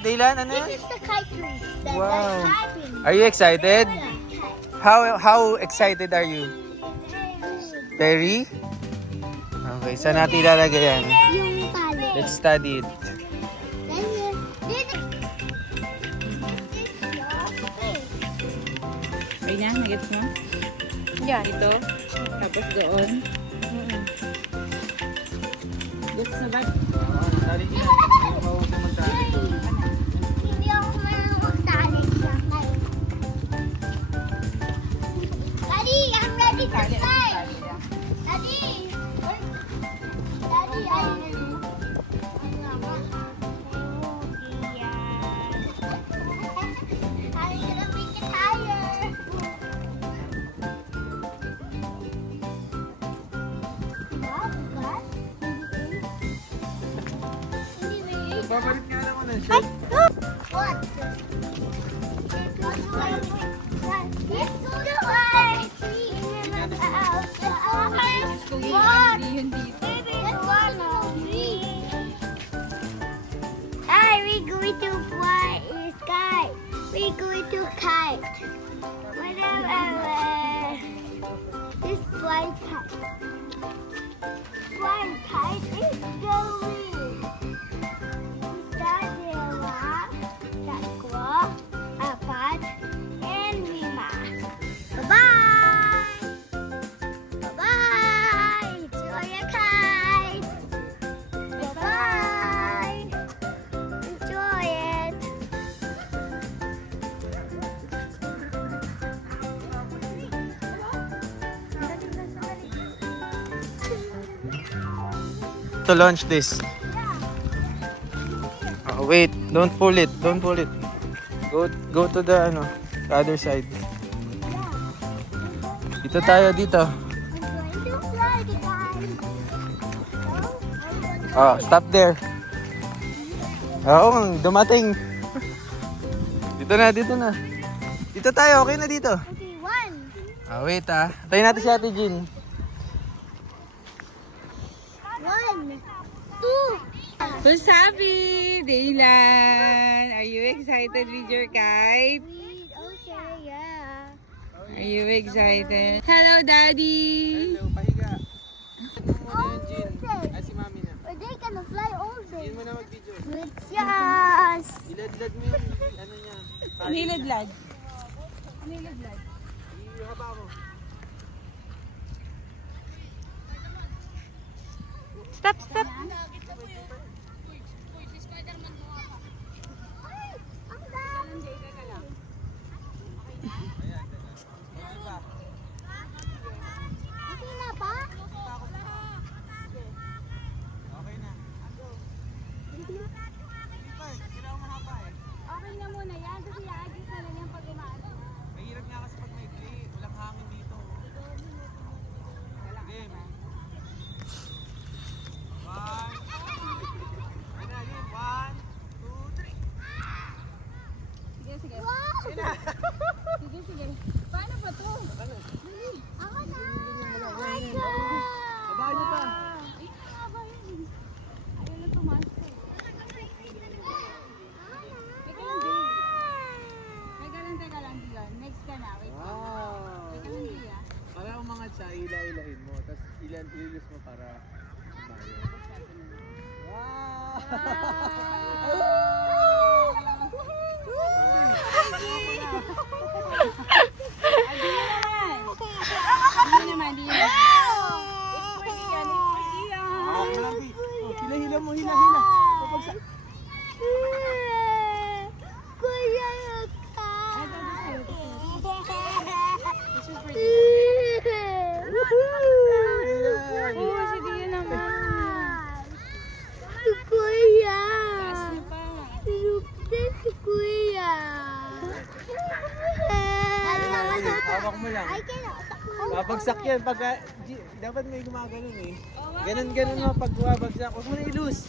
Dylan? Ano? This is the kite tree. Wow. That's Are you excited? How excited are you? Very? Okay, saan natin ilalagay yan? yung pali. Let's study it. Ayun na, nagets mo? Yan. Ito. Tapos doon. Gets na ba? Hindi ako marunong magtali siya. Daddy, I'm ready to fly. Daddy! Daddy, I'm gonna make it higher. What? Babalik nga naman ang shoot. What? Let's go to our tree. What? Yun dito. Let's go to tree. Hi, we're going to fly in the sky. We're going to kite. Whatever. This flying kite. Flying kite is going. Daniela, Takwa, Apat, and Rima. Bye-bye! Bye-bye! Enjoy your kite! Bye-bye! Enjoy it! To launch this. Oh, wait, don't pull it. Don't pull it. Go to the the other side. Dito tayo dito. I'm going to fly the kite. Oh, stop there. Oo, dumating. Dito na, dito na. Dito tayo, okay na dito. Okay, one. Wait Tayo natin si Ate Jean. 1, 2. Who's happy? Dylan! Are you excited with your kite? Okay, yeah. Are you excited? Hello, Daddy! Hello, pahiga. All day. Ay, si Mami na. Or they gonna fly all day. Jean mo na mag-video. Yes. Ilad-lad mo yung niya. Nilidlad. Ihaba mo. Stop, stop! Okay na ba? Okay na. Okay na muna yan kasi i-adjust na lang yan pag umaano. Mahirap nga kasi pag may play. Walang hangin dito. Game. One. Ayun na, yun. 1, 2, 3. Sige, sige. Wow! Sige, sige. Paano ba to? Ako na! Baba niyo pa. Ay, haba yun. Ayaw lang tumaas ko. Teka lang, Dion. Next ka na. Wait. Wow. Teka lang, Dion. Para umangat siya, ila-ilahin mo. Tapos ilis mo para tayo. Wow! Hindi naman, di naman. It's for Dion, it's for Dion. Hila-hila mo, hila-hila. Papagsak. Kuya ka! This is for Dion. Oo, si Dion naman. Si Kuya! Taas na pa. Look na si Kuya! Hawak mo lang. I cannot. Babagsak yan pag dapat may gumaganon eh. Ganon mo pag babagsak. Huwag mo na ilus.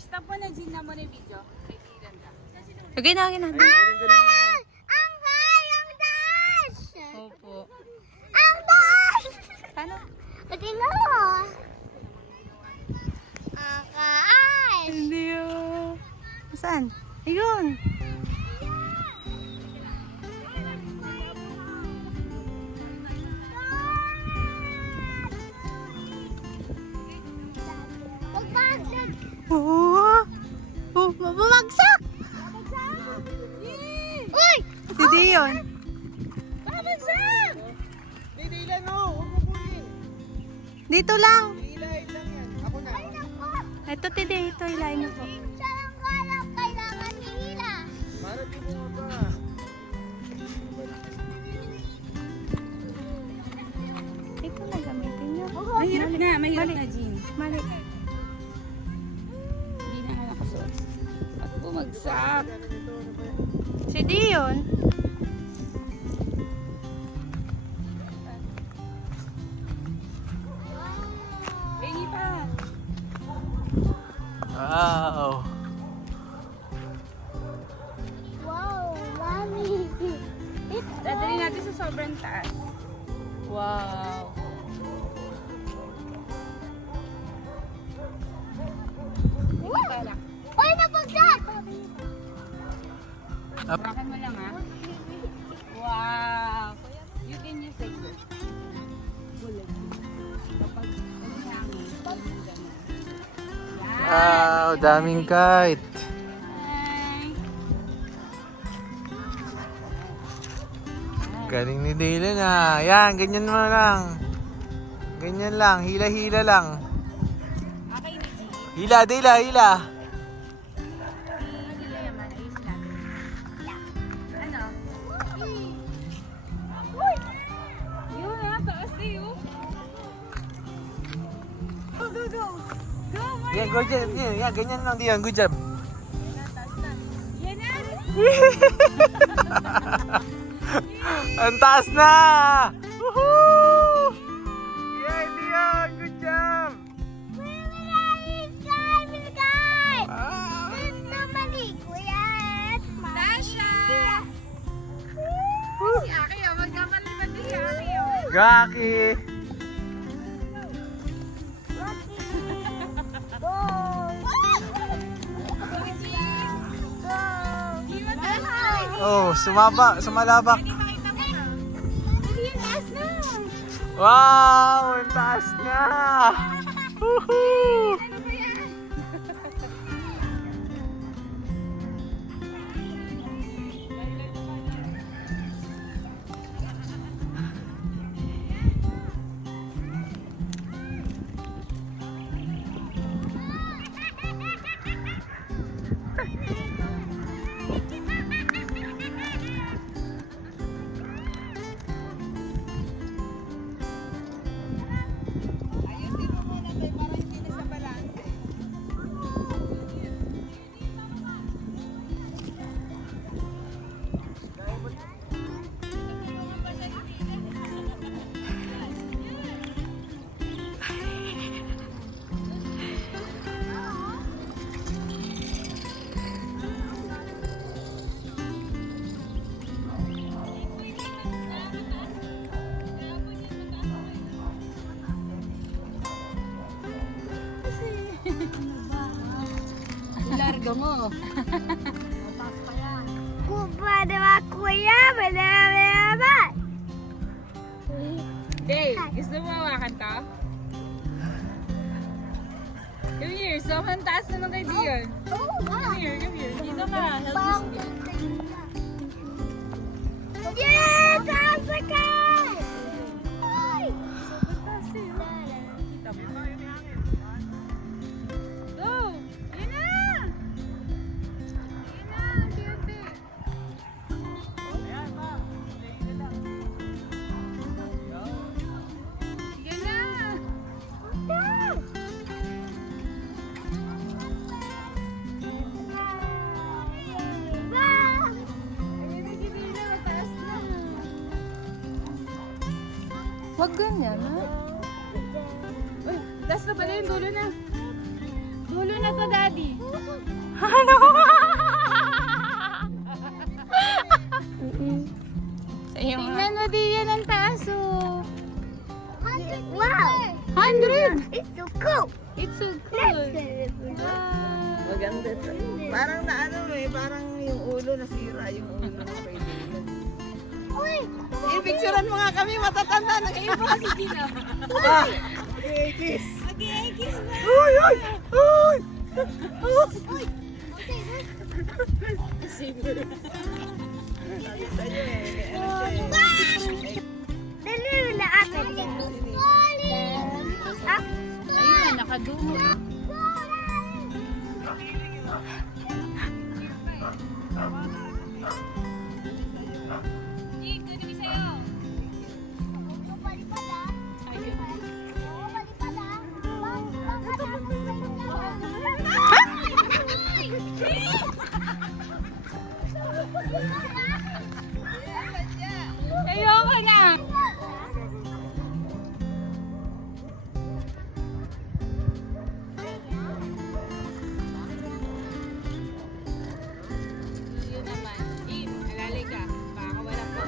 Stop mo na, Jean, na mo na yung video. Kay Dylan ka. Okay na, okay na. Ang high! Ang taas! Opo. Ang taas! Paano? Pati na mo. Ang kaas! Hindi oh. Saan? Ayun. Magbagdag. Oh, oh, bumagsak! Uy! Si Dion. Babagsak! Dito lang. Ay, naku! Ito, Tide. Ito, ilayin mo po. Siya lang kailang kailangan nila. Ito na gamitin niyo. Mahirap na, Jean. Mali. Hindi na nga nakasuot. At bumagsak. Si Dion. Hindi pa. Wow. Wow, mami. Dadali natin sa sobrang taas. Wow. Uy, nabagsak! Brakan mo lang ha. Wow. You can use like this. Bullet. Kapag hangin, ganun. Wow, daming kite. Hi. Galing ni Dylan ah. Yan, ganyan mo lang. Ganyan lang, hila-hila lang. Okay, Nikki. Hila, Dyla, hila. Maganda naman. Ayos natin. Ano? Yun ha, taas na yun. Go, go, go. Go, Mark. Yan, good job. Yan, ganyan lang, Dion. Good job. Yan na. Ang taas na! Woohoo! Yay, Dion! Good job! Wow! Tasha! Si Aki, oh. Magkamalipad din si Aki, oh. Gaki! Di ba taas? Oh, sumalabak. Makita mo na. Wow! Ang taas na! Woohoo! Ano ba yan? Ayusin mo muna tayo para hindi na siya balanse. Largo mo. Kupa naman kuya, madami naman. Day, gusto mo hawakan to? Come here, sobrang taas na ng kay Dion. Oh, wow. Come here. Dito ka, help me. Yeah, taas na kay! Ay! Sobrang taas eh. Kita mo. Go! Yun na! Yun na, unti-unti. Sige na! Wow! Ayun na, sige na, mataas na. Huwag ganyan, ha? Uy, taas na pala yung dulo na. Dulo na to, Daddy. Ano? Sa iyo nga. Tingnan mo, Diyan, ang taas, oh. Wow! 100! It's so cool! It's so Let's cool. go. Wow. Maganda to. Parang na ano eh, parang ulo, nasira yung ulo ng kay Dylan. Uy! I-picturean mo nga kami, matatanda. Nag-iiba na si Gina. Kiss! Mag-i-kiss na! Uy! Uy! Uy! Uy! Okay, Sabi sa'yo eh. Ano siya eh. dali na akin. Up. Ayun na, nakadumo. Ayoko na. Yun naman. Alalay ka. Baka wala po.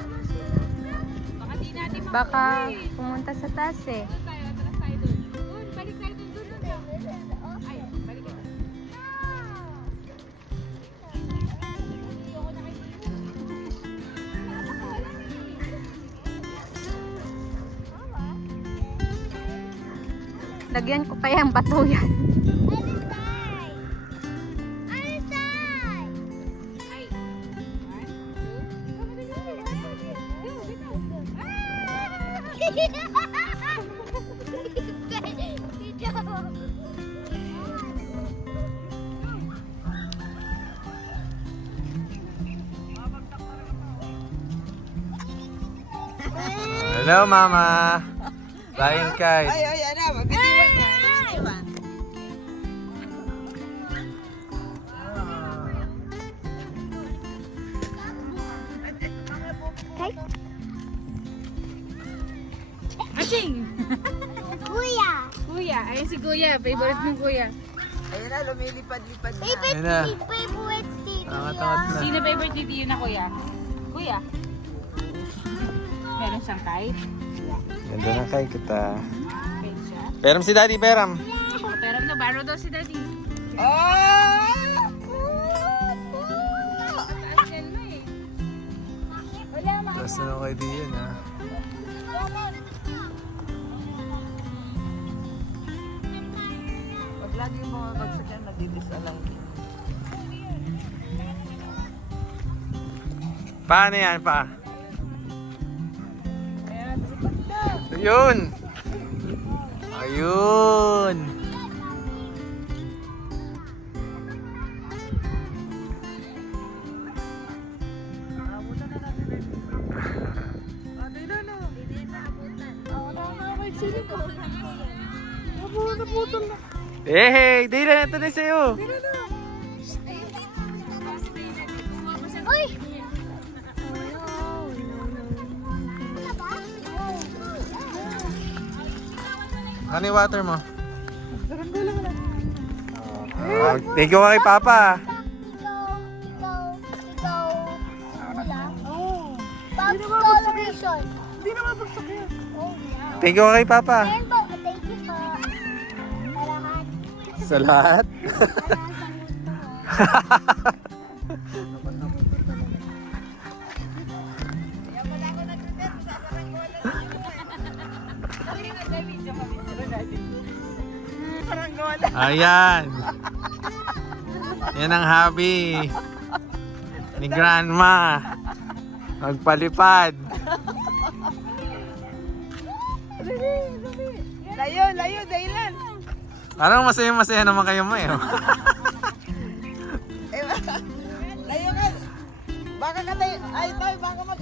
Baka di natin makuha. Baka pumunta sa taas eh. Doon tayo, atras tayo doon. Doon, balik tayo doon. Ay, balik tayo. Ayoko na kayo. Lagyan ko pa yung bato yan. Ay. 1, 2. Hello, Mama! Flying kite. Ay, ano, mabitiwan niya. Mabitiwan. Aching! Kuya! Kuya. Ayun si Kuya. Favorite mong Kuya. Ayun na, lumilipad-lipad na. Ayun na. Favorite city. Angat-angat na. Sino favorite ni Tiyo na Kuya? Kuya. Meron siyang kite. Ganda ng kite kita. Kite siya. Peram si Daddy, peram. Pero na, baro daw si Daddy. Oh! Taas yan mo eh. Tapos na kay Dian, ha? Pag lagi yung mga bagsak yan, nagdidisalang. Paano yan, pa? Ayun! Ayun! Hey, Dylan, ito na sa'yo! Uy! Ano yung water mo? Thank you kay Papa. Bob's celebration. Thank you kay Papa. Ayan po, thank you po. Salamat. Sa lahat. Ayan. Yan ang hobby ni Grandma. Magpalipad. Layo, layo, Dylan. Parang masaya-masaya naman kayo mo eh. Eh, layo ka. Baka ka tayo. Ay, tayo, baka mag...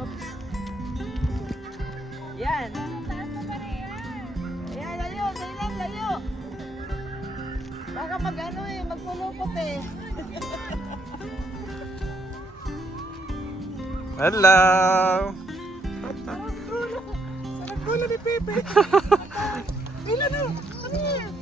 Oops. Yan. Ayan, layo, Dylan, layo. Baka mag-ano eh, magpulupot eh. Hello. Sarap gulo ni Pepe. Ilan o? Ano yan?